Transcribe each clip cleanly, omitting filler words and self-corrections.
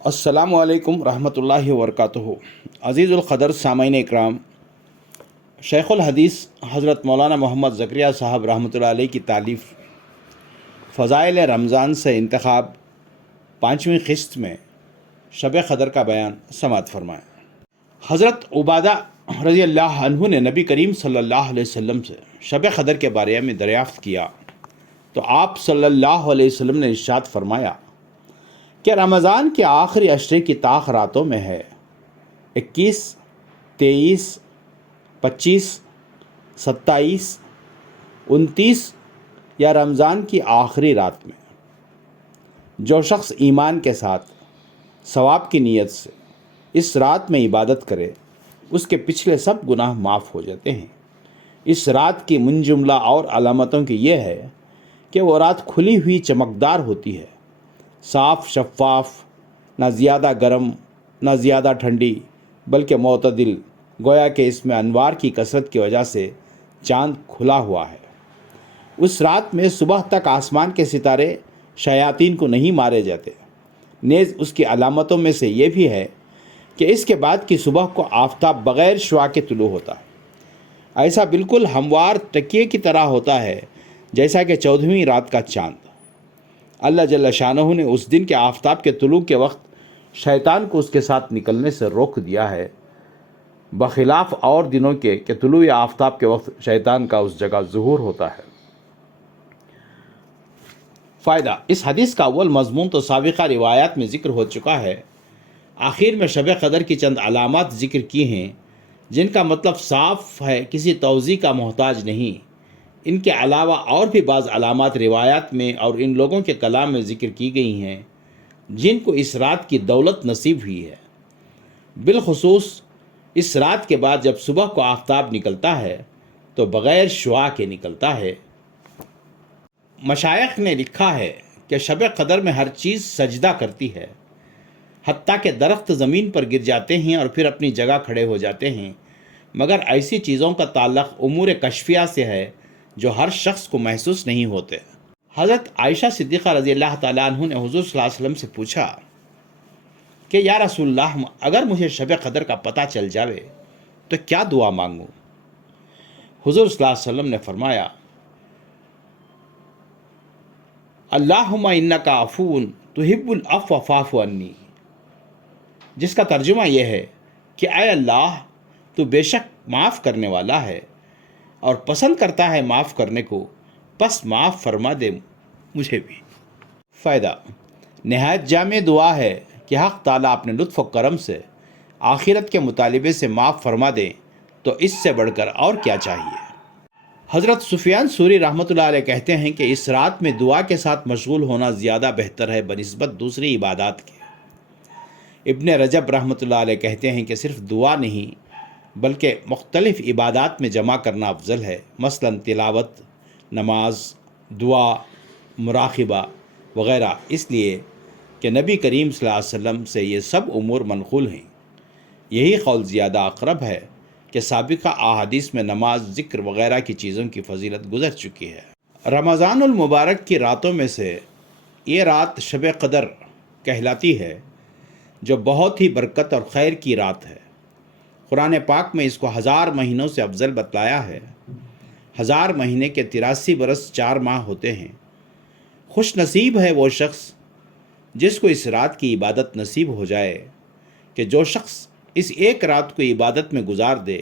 السلام علیکم رحمۃ اللہ وبرکاتہ۔ عزیز القدر سامعین اکرام، شیخ الحدیث حضرت مولانا محمد زکریا صاحب رحمۃ اللہ علیہ کی تالیف فضائل رمضان سے انتخاب 5ویں قسط میں شب قدر کا بیان سماعت فرمائیں۔ حضرت عبادہ رضی اللہ عنہ نے نبی کریم صلی اللہ علیہ وسلم سے شب قدر کے بارے میں دریافت کیا تو آپ صلی اللہ علیہ وسلم نے ارشاد فرمایا کہ رمضان کے آخری عشرے کی طاق راتوں میں ہے، 21، 23، 25، 27، 29 یا رمضان کی آخری رات میں جو شخص ایمان کے ساتھ ثواب کی نیت سے اس رات میں عبادت کرے اس کے پچھلے سب گناہ معاف ہو جاتے ہیں۔ اس رات کی من جملہ اور علامتوں کی یہ ہے کہ وہ رات کھلی ہوئی چمکدار ہوتی ہے، صاف شفاف، نہ زیادہ گرم نہ زیادہ ٹھنڈی بلکہ معتدل، گویا کہ اس میں انوار کی کثرت کی وجہ سے چاند کھلا ہوا ہے۔ اس رات میں صبح تک آسمان کے ستارے شیاطین کو نہیں مارے جاتے۔ نیز اس کی علامتوں میں سے یہ بھی ہے کہ اس کے بعد کی صبح کو آفتاب بغیر شعاع کے طلوع ہوتا ہے، ایسا بالکل ہموار تکیے کی طرح ہوتا ہے جیسا کہ 14ویں رات کا چاند۔ اللہ جل شانہ نے اس دن کے آفتاب کے طلوع کے وقت شیطان کو اس کے ساتھ نکلنے سے روک دیا ہے، بخلاف اور دنوں کے کہ طلوع آفتاب کے وقت شیطان کا اس جگہ ظہور ہوتا ہے۔ فائدہ: اس حدیث کا اول مضمون تو سابقہ روایات میں ذکر ہو چکا ہے۔ آخر میں شب قدر کی چند علامات ذکر کی ہیں جن کا مطلب صاف ہے، کسی توضیح کا محتاج نہیں۔ ان کے علاوہ اور بھی بعض علامات روایات میں اور ان لوگوں کے کلام میں ذکر کی گئی ہیں جن کو اس رات کی دولت نصیب ہوئی ہے۔ بالخصوص اس رات کے بعد جب صبح کو آفتاب نکلتا ہے تو بغیر شعاع کے نکلتا ہے۔ مشائخ نے لکھا ہے کہ شب قدر میں ہر چیز سجدہ کرتی ہے، حتیٰ کہ درخت زمین پر گر جاتے ہیں اور پھر اپنی جگہ کھڑے ہو جاتے ہیں، مگر ایسی چیزوں کا تعلق امور کشفیہ سے ہے جو ہر شخص کو محسوس نہیں ہوتے۔ حضرت عائشہ صدیقہ رضی اللہ تعالیٰ عنہ نے حضور صلی اللہ علیہ وسلم سے پوچھا کہ یا رسول اللہ، اگر مجھے شب قدر کا پتہ چل جاوے تو کیا دعا مانگوں؟ حضور صلی اللہ علیہ وسلم نے فرمایا، اللہم انکا عفو تحب العفو فاعف عنی، جس کا ترجمہ یہ ہے کہ اے اللہ، تو بے شک معاف کرنے والا ہے اور پسند کرتا ہے معاف کرنے کو، پس معاف فرما دے مجھے بھی۔ فائدہ: نہایت جامع دعا ہے کہ حق تعالیٰ اپنے لطف و کرم سے آخرت کے مطالبے سے معاف فرما دے تو اس سے بڑھ کر اور کیا چاہیے۔ حضرت سفیان ثوری رحمۃ اللہ علیہ کہتے ہیں کہ اس رات میں دعا کے ساتھ مشغول ہونا زیادہ بہتر ہے بنسبت دوسری عبادات کے۔ ابن رجب رحمۃ اللہ علیہ کہتے ہیں کہ صرف دعا نہیں بلکہ مختلف عبادات میں جمع کرنا افضل ہے، مثلا تلاوت، نماز، دعا، مراقبہ وغیرہ، اس لیے کہ نبی کریم صلی اللہ علیہ وسلم سے یہ سب امور منقول ہیں۔ یہی قول زیادہ اقرب ہے کہ سابقہ احادیث میں نماز، ذکر وغیرہ کی چیزوں کی فضیلت گزر چکی ہے۔ رمضان المبارک کی راتوں میں سے یہ رات شب قدر کہلاتی ہے جو بہت ہی برکت اور خیر کی رات ہے۔ قرآن پاک میں اس کو 1000 مہینوں سے افضل بتلایا ہے۔ 1000 مہینے کے 83 برس 4 ماہ ہوتے ہیں۔ خوش نصیب ہے وہ شخص جس کو اس رات کی عبادت نصیب ہو جائے کہ جو شخص اس ایک رات کو عبادت میں گزار دے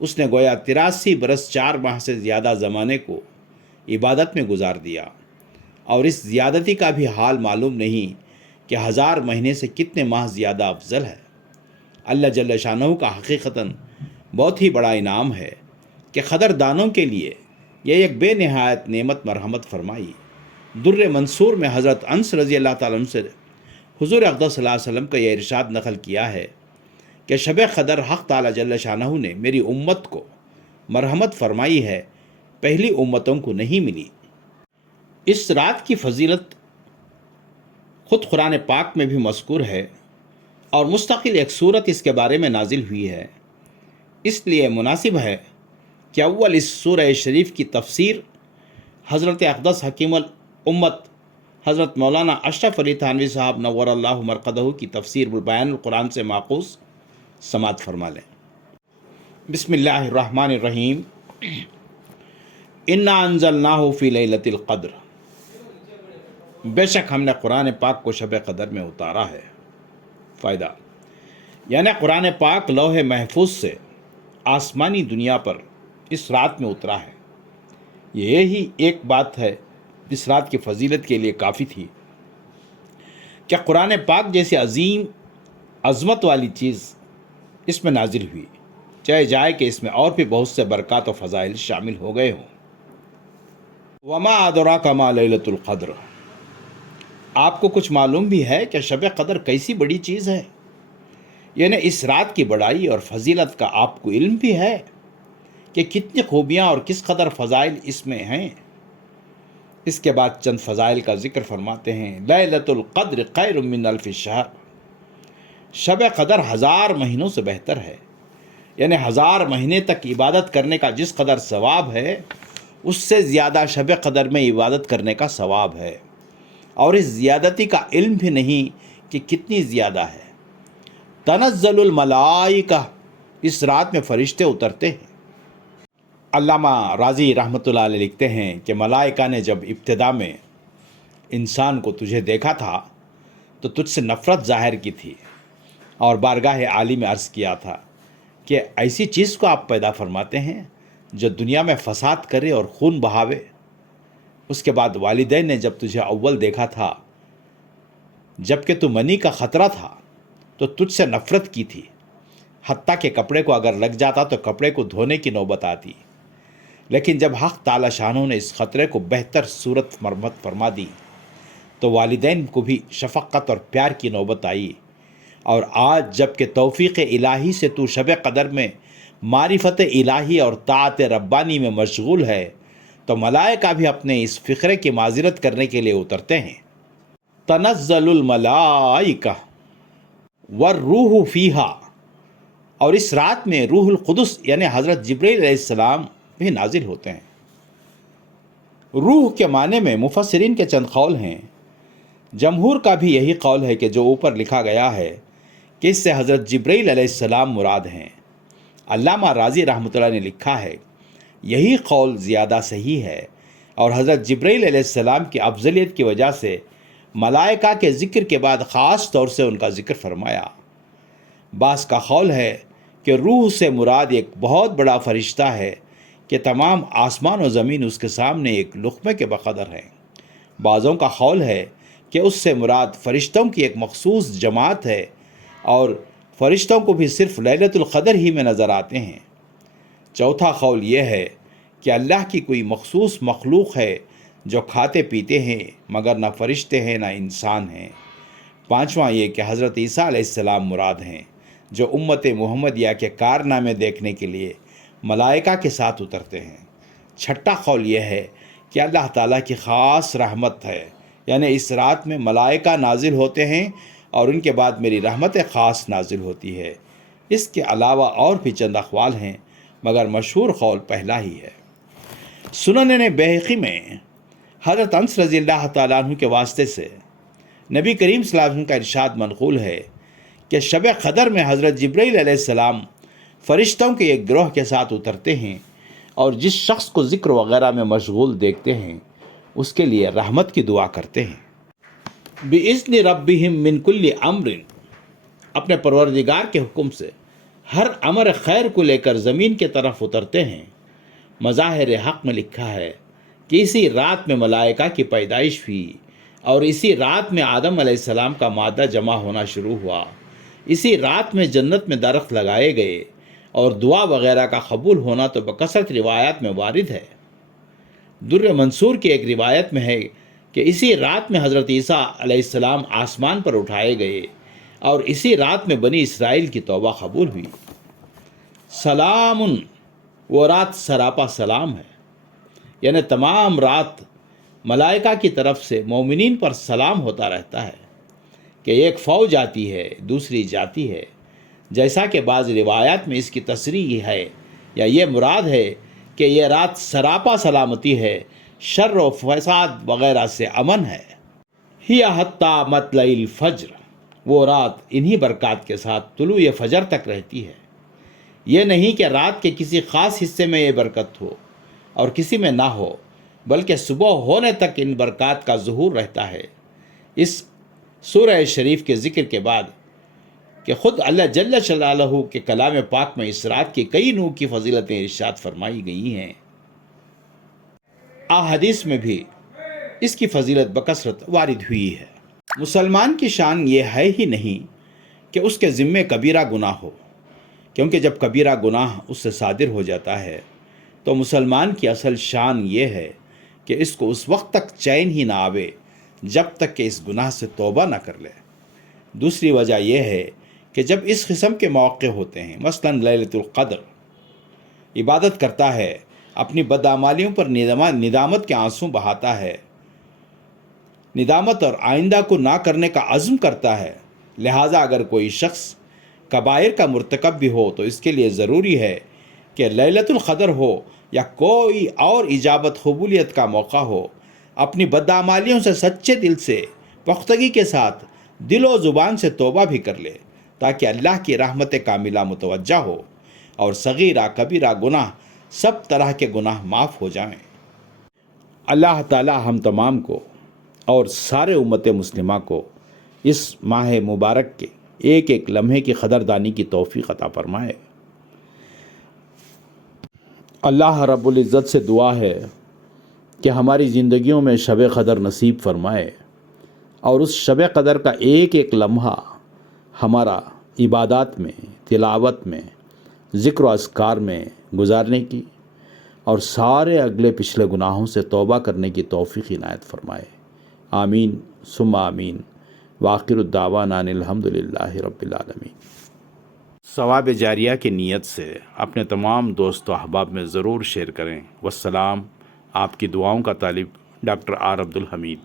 اس نے گویا 83 برس 4 ماہ سے زیادہ زمانے کو عبادت میں گزار دیا، اور اس زیادتی کا بھی حال معلوم نہیں کہ 1000 مہینے سے کتنے ماہ زیادہ افضل ہے۔ اللہ جل شانہ کا حقیقتاً بہت ہی بڑا انعام ہے کہ قدر دانوں کے لیے یہ ایک بے نہایت نعمت مرحمت فرمائی۔ در منصور میں حضرت انس رضی اللہ تعالیٰ عنہ سے حضور اقدس صلی اللہ علیہ وسلم کا یہ ارشاد نقل کیا ہے کہ شب قدر حق تعالیٰ جل شانہ نے میری امت کو مرحمت فرمائی ہے، پہلی امتوں کو نہیں ملی۔ اس رات کی فضیلت خود قرآن پاک میں بھی مذکور ہے اور مستقل ایک سورت اس کے بارے میں نازل ہوئی ہے، اس لیے مناسب ہے کہ اول اس سورہ شریف کی تفسیر حضرت اقدس حکیم الامت حضرت مولانا اشرف علی تھانوی صاحب نور اللہ مرقدہ کی تفسیر البیان القرآن سے ماخوذ سماعت فرما لیں۔ بسم اللہ الرحمن الرحیم۔ انا انزلناہ فی لیلۃ القدر، بے شک ہم نے قرآن پاک کو شب قدر میں اتارا ہے۔ فائدہ، یعنی قرآن پاک لوح محفوظ سے آسمانی دنیا پر اس رات میں اترا ہے۔ یہی ایک بات ہے اس رات کی فضیلت کے لیے کافی تھی کہ قرآن پاک جیسی عظیم عظمت والی چیز اس میں نازل ہوئی، چاہے جائے کہ اس میں اور بھی بہت سے برکات و فضائل شامل ہو گئے ہوں۔ وما ادراک ما لیلۃ القدر، آپ کو کچھ معلوم بھی ہے کہ شب قدر کیسی بڑی چیز ہے؟ یعنی اس رات کی بڑائی اور فضیلت کا آپ کو علم بھی ہے کہ کتنی خوبیاں اور کس قدر فضائل اس میں ہیں؟ اس کے بعد چند فضائل کا ذکر فرماتے ہیں۔ لیلۃ القدر خیر من الف شہر، شب قدر 1000 مہینوں سے بہتر ہے، یعنی 1000 مہینے تک عبادت کرنے کا جس قدر ثواب ہے اس سے زیادہ شب قدر میں عبادت کرنے کا ثواب ہے، اور اس زیادتی کا علم بھی نہیں کہ کتنی زیادہ ہے۔ تنزل الملائکہ، اس رات میں فرشتے اترتے ہیں۔ علامہ راضی رحمۃ اللہ علیہ لکھتے ہیں کہ ملائکہ نے جب ابتدا میں انسان کو تجھے دیکھا تھا تو تجھ سے نفرت ظاہر کی تھی، اور بارگاہ عالی میں عرض کیا تھا کہ ایسی چیز کو آپ پیدا فرماتے ہیں جو دنیا میں فساد کرے اور خون بہاوے۔ اس کے بعد والدین نے جب تجھے اول دیکھا تھا جب کہ تو منی کا خطرہ تھا تو تجھ سے نفرت کی تھی، حتیٰ کہ کپڑے کو اگر لگ جاتا تو کپڑے کو دھونے کی نوبت آتی، لیکن جب حق تعالی شانہ نے اس خطرے کو بہتر صورت مرمت فرما دی تو والدین کو بھی شفقت اور پیار کی نوبت آئی، اور آج جب کہ توفیق الہی سے تو شب قدر میں معرفت الہی اور طاعت ربانی میں مشغول ہے تو ملائکہ بھی اپنے اس فقرے کی معذرت کرنے کے لیے اترتے ہیں۔ تنزل الملائکہ والروح فیہا، اور اس رات میں روح القدس یعنی حضرت جبرائیل علیہ السلام بھی نازل ہوتے ہیں۔ روح کے معنی میں مفسرین کے چند قول ہیں۔ جمہور کا بھی یہی قول ہے کہ جو اوپر لکھا گیا ہے کہ اس سے حضرت جبرائیل علیہ السلام مراد ہیں۔ علامہ راضی رحمۃ اللہ نے لکھا ہے یہی قول زیادہ صحیح ہے، اور حضرت جبرائیل علیہ السلام کی افضلیت کی وجہ سے ملائکہ کے ذکر کے بعد خاص طور سے ان کا ذکر فرمایا۔ بعض کا قول ہے کہ روح سے مراد ایک بہت بڑا فرشتہ ہے کہ تمام آسمان و زمین اس کے سامنے ایک لقمے کے بقدر ہیں۔ بعضوں کا قول ہے کہ اس سے مراد فرشتوں کی ایک مخصوص جماعت ہے، اور فرشتوں کو بھی صرف لیلۃ القدر ہی میں نظر آتے ہیں۔ چوتھا قول یہ ہے کہ اللہ کی کوئی مخصوص مخلوق ہے جو کھاتے پیتے ہیں، مگر نہ فرشتے ہیں نہ انسان ہیں۔ پانچواں یہ کہ حضرت عیسیٰ علیہ السلام مراد ہیں جو امت محمدیہ کے کارنامے دیکھنے کے لیے ملائکہ کے ساتھ اترتے ہیں۔ چھٹا قول یہ ہے کہ اللہ تعالیٰ کی خاص رحمت ہے، یعنی اس رات میں ملائکہ نازل ہوتے ہیں اور ان کے بعد میری رحمت خاص نازل ہوتی ہے۔ اس کے علاوہ اور بھی چند اقوال ہیں، مگر مشہور قول پہلا ہی ہے۔ سنن بیہقی میں حضرت انس رضی اللہ تعالیٰ عنہ کے واسطے سے نبی کریم صلی اللہ علیہ وسلم کا ارشاد منقول ہے کہ شب قدر میں حضرت جبرائیل علیہ السلام فرشتوں کے ایک گروہ کے ساتھ اترتے ہیں، اور جس شخص کو ذکر وغیرہ میں مشغول دیکھتے ہیں اس کے لیے رحمت کی دعا کرتے ہیں۔ بِإِذْنِ رَبِّهِمْ مِنْ كُلِّ أَمْرٍ، اپنے پروردگار کے حکم سے ہر امر خیر کو لے کر زمین کی طرف اترتے ہیں۔ مظاہر حق میں لکھا ہے کہ اسی رات میں ملائکہ کی پیدائش ہوئی، اور اسی رات میں آدم علیہ السلام کا مادہ جمع ہونا شروع ہوا۔ اسی رات میں جنت میں درخت لگائے گئے، اور دعا وغیرہ کا قبول ہونا تو بکثرت روایات میں وارد ہے۔ در منصور کی ایک روایت میں ہے کہ اسی رات میں حضرت عیسیٰ علیہ السلام آسمان پر اٹھائے گئے، اور اسی رات میں بنی اسرائیل کی توبہ قبول ہوئی۔ سلام، وہ رات سراپا سلام ہے، یعنی تمام رات ملائکہ کی طرف سے مومنین پر سلام ہوتا رہتا ہے کہ ایک فوج آتی ہے دوسری جاتی ہے، جیسا کہ بعض روایات میں اس کی تصریح ہے یا یہ مراد ہے کہ یہ رات سراپا سلامتی ہے، شر و فساد وغیرہ سے امن ہے۔ ہی حتی مطلع الفجر، وہ رات انہی برکات کے ساتھ طلوع فجر تک رہتی ہے۔ یہ نہیں کہ رات کے کسی خاص حصے میں یہ برکت ہو اور کسی میں نہ ہو، بلکہ صبح ہونے تک ان برکات کا ظہور رہتا ہے۔ اس سورہ شریف کے ذکر کے بعد کہ خود اللہ جل جلالہ کے کلام پاک میں اس رات کی کئی نوع کی فضیلتیں ارشاد فرمائی گئی ہیں۔ احادیث میں بھی اس کی فضیلت بکثرت وارد ہوئی ہے۔ مسلمان کی شان یہ ہے ہی نہیں کہ اس کے ذمے کبیرہ گناہ ہو، کیونکہ جب کبیرہ گناہ اس سے صادر ہو جاتا ہے تو مسلمان کی اصل شان یہ ہے کہ اس کو اس وقت تک چین ہی نہ آوے جب تک کہ اس گناہ سے توبہ نہ کر لے۔ دوسری وجہ یہ ہے کہ جب اس قسم کے موقع ہوتے ہیں، مثلا لیلۃ القدر، عبادت کرتا ہے، اپنی بدعمالیوں پر ندامت کے آنسو بہاتا ہے، ندامت اور آئندہ کو نہ کرنے کا عزم کرتا ہے۔ لہٰذا اگر کوئی شخص کبائر کا مرتکب بھی ہو تو اس کے لیے ضروری ہے کہ لیلۃ القدر ہو یا کوئی اور اجابت قبولیت کا موقع ہو، اپنی بدعمالیوں سے سچے دل سے پختگی کے ساتھ دل و زبان سے توبہ بھی کر لے، تاکہ اللہ کی رحمت کاملہ متوجہ ہو اور صغیرہ کبیرہ گناہ سب طرح کے گناہ معاف ہو جائیں۔ اللہ تعالی ہم تمام کو اور سارے امت مسلمہ کو اس ماہ مبارک کے ایک ایک لمحے کی قدردانی کی توفیق عطا فرمائے۔ اللہ رب العزت سے دعا ہے کہ ہماری زندگیوں میں شب قدر نصیب فرمائے اور اس شب قدر کا ایک ایک لمحہ ہمارا عبادات میں، تلاوت میں، ذکر و اذکار میں گزارنے کی اور سارے اگلے پچھلے گناہوں سے توبہ کرنے کی توفیق عنایت فرمائے۔ آمین ثم آمین۔ وآخر الدعوانا ان الحمد للہ رب العالمین۔ ثواب جاریہ کی نیت سے اپنے تمام دوست و احباب میں ضرور شیئر کریں۔ والسلام، آپ کی دعاؤں کا طالب ڈاکٹر آر عبدالحمید۔